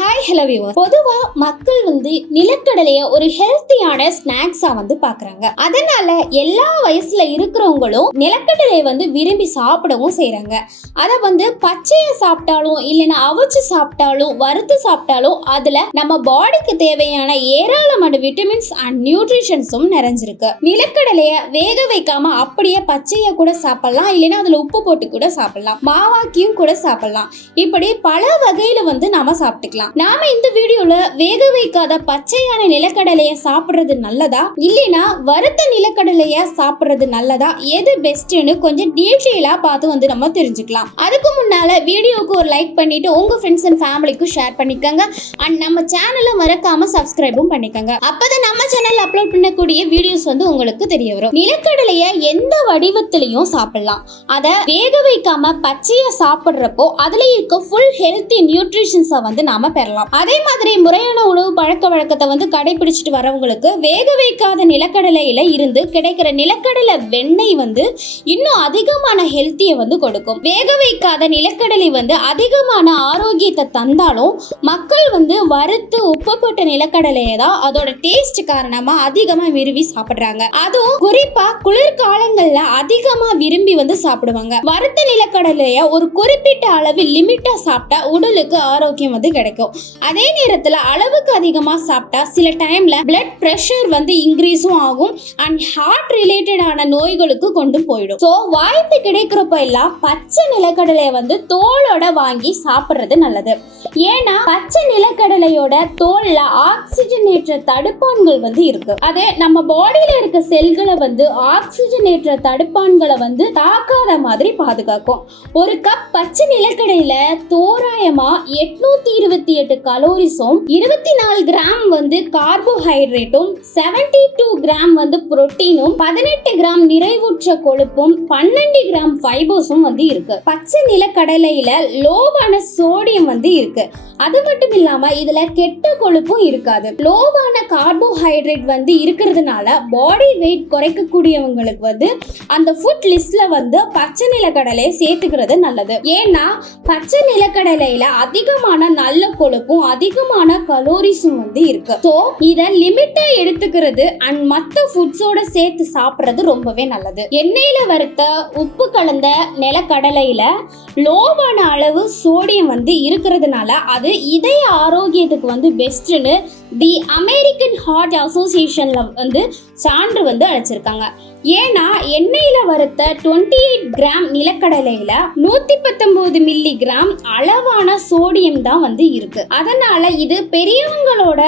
Hi hello viewers. பொதுவா மக்கள் நிலக்கடலைய ஒரு ஹெல்த்தியான ஸ்நாக்ஸா பாக்குறாங்க. அதனால எல்லா வயசுல இருக்கிறவங்களும் நிலக்கடலைய விரும்பி சாப்பிடவும் செய்யறாங்க. அத பச்சையா சாப்பிட்டாலும் இல்லைன்னா அவிச்சு சாப்பிட்டாலும் வறுத்து சாப்பிட்டாலும் அதுல நம்ம பாடிக்கு தேவையான ஏராளமான விட்டமின்ஸ் அண்ட் நியூட்ரிஷன்ஸும் நிறைஞ்சிருக்கு. நிலக்கடலைய வேக வைக்காம அப்படியே பச்சையா கூட சாப்பிடலாம், இல்லைன்னா அதுல உப்பு போட்டு கூட சாப்பிடலாம், மாவாக்கியும் கூட சாப்பிடலாம். இப்படி பல வகையில நாம சாப்பிட்டுக்கலாம். நாம இந்த வீடியோல வேக வைக்காத பச்சையான நிலக்கடலைய சாப்பிடுறது நல்லதா இல்லைன்னா வறுத்த நிலக்கடலைய சாப்பிடுறது நல்லதா, எது பெஸ்ட்னு கொஞ்சம் டீடைலா பார்த்து நம்ம தெரிஞ்சுக்கலாம். அதுக்கு முன்னால வீடியோக்கு ஒரு லைக் பண்ணிட்டு உங்க ஃப்ரெண்ட்ஸ் அண்ட் ஃபேமிலிக்கு ஷேர் பண்ணிக்கங்க. அண்ட் நம்ம சேனலை மறக்காம சப்ஸ்கிரைபும் பண்ணிக்கங்க. அப்பதான் நம்ம சேனல்ல அப்லோட் பண்ணக்கூடிய வீடியோஸ் உங்களுக்கு தெரிய வரும். நிலக்கடலைய எந்த வடிவத்திலையும் சாப்பிடலாம். அத வேக வைக்காம பச்சையா சாப்பிடுறப்போ அதுல இருக்க ஃபுல் ஹெல்த்தி நியூட்ரிஷன்ஸை நாம பெறலாம். அதே மாதிரி முறையான உணவு பழக்க வழக்கத்தை கடைபிடிச்சிட்டு வரவங்களுக்கு வேக வைக்காத நிலக்கடலையில இருந்து கிடைக்கிற நிலக்கடலை வெண்ணெய் இன்னும் அதிகமான ஹெல்த்தியை கொடுக்கும். வேக வைக்காத நிலக்கடலை அதிகமான ஆரோக்கியத்தை தந்தாலும் மக்கள் வறுத்து உப்பு போட்ட நிலக்கடலையை தான் அதோட டேஸ்ட் காரணமா அதிகமா விரும்பி சாப்பிடுறாங்க. அதுவும் குறிப்பா குளிர்காலங்கள்ல அதிகமா விரும்பி சாப்பிடுவாங்க. வறுத்த நிலக்கடலைய ஒரு குறிப்பிட்ட அளவு லிமிட்டா சாப்பிட்டா உடலுக்கு ஆரோக்கியம் கிடைக்கும். அதே நேரத்துல அளவுக்கு அதிகமா சாப்பிட்டா சில டைம்ல பிளட் பிரஷர் இன்க்ரீஸும் ஆகும் அண்ட் ஹார்ட் ரிலேட்டடான நோய்களுக்கு கொண்டு போயிடும். சோ வாய்ப்பு கிடைக்கிறப்ப எல்லாம் பச்சை நிலக்கடலைய தோலோட வாங்கி சாப்பிடுறது நல்லது. ஏன்னா பச்சை நிலக்கடலையோட தோல்ல ஆக்சிஜனேற்ற தடுப்பான்கள் இருக்கு. அது நம்ம பாடியில இருக்க செல்களை ஆக்சிஜனேற்ற தடுப்பான்களை தாக்காத மாதிரி பாதுகாக்கும். ஒரு கப் பச்சை நிலக்கடையில தோராயமா 828 கலோரிஸும் 24 கிராம் கார்போஹைட்ரேட்டும் 72 கிராம் புரோட்டீனும் 18 கிராம் நிறைவுற்ற கொழுப்பும் 12 கிராம் ஃபைபர்ஸும் இருக்கு. பச்சை நிலக்கடலையில லோவான சோடியம் இருக்கு. அது மட்டும் இல்லாம இதுல கெட்ட கொழுப்பும் இருக்காது. லோவான கார்போஹைட்ரேட் இருக்கிறதுனால பாடி வெயிட் குறைக்கக்கூடியவங்களுக்கு அந்த ஃபுட் லிஸ்ட்ல பச்சை நிலக்கடலையை சேர்த்துக்கிறது நல்லது. ஏன்னா பச்சை நிலக்கடலையில அதிகமான நல்ல கொழுப்பும் அதிகமான கலோரிஸும் இருக்கு. சோ இத லிமிட்டா எடுத்துக்கிறது அண்ட் மத்த ஃபுட்ஸோட சேர்த்து சாப்பிடுறது ரொம்பவே நல்லது. எண்ணெயில வறுத்த உப்பு கலந்த நிலக்கடலையில லோவான அளவு சோடியம் இருக்கிறதுனால அது இதய ஆரோக்கியத்துக்கு பெஸ்ட்னு தி அமெரிக்கன் ஹார்ட் அசோசியேஷன்ல சான்று அழைச்சிருக்காங்க. ஏன்னா எண்ணெயில வறுத்த 28 கிராம் நிலக்கடலையில 119 மில்லி கிராம் அளவான சோடியம் தான் இருக்கு. அதனால இது பெரியவங்களோட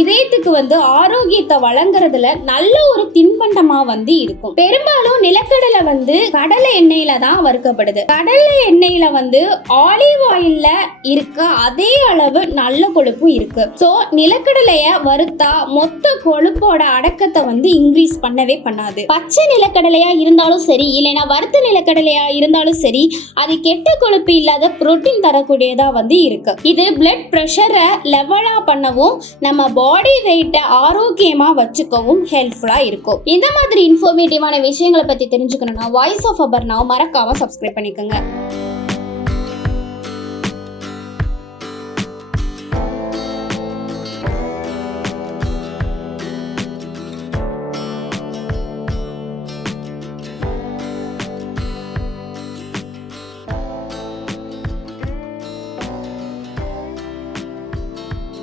இதயத்துக்கு ஆரோக்கியத்தை வழங்குறதுல நல்ல ஒரு தின்பண்டமா இருக்கும். பெரும்பாலும் நிலக்கடலை கடலை எண்ணெயில தான் வறுக்கப்படுது. கடலை எண்ணெயில ஆலிவ் ஆயில்ல இருக்க அதே அளவு நல்ல கொழுப்பு இருக்கு. சோ நிலக்கடலைய வறுத்தா மொத்த கொழுப்போட அடக்கத்தை இன்க்ரீஸ் பண்ணவே பண்ணாது. பச்சை நிலக்கடலையா இருந்தாலும் சரி இல்லைன்னா வறுத்த நிலக்கடலையா இருந்தாலும் சரி அது கெட்ட கொழுப்பு இல்லாத புரோட்டீன் தரக்கூடியதா இருக்கு. இது பிளட் பிரஷரை லெவலா பண்ணவும் நம்ம பாடி வெயிட்டை ஆரோக்கியமா வச்சுக்கவும் ஹெல்ப்ஃபுல்லா இருக்கும். இந்த மாதிரி இன்ஃபர்மேட்டிவான விஷயங்களை பத்தி தெரிஞ்சுக்கணும்னா வாய்ஸ் ஆஃப் அபர்னாவை மறக்காம சப்ஸ்கிரைப் பண்ணிக்கோங்க.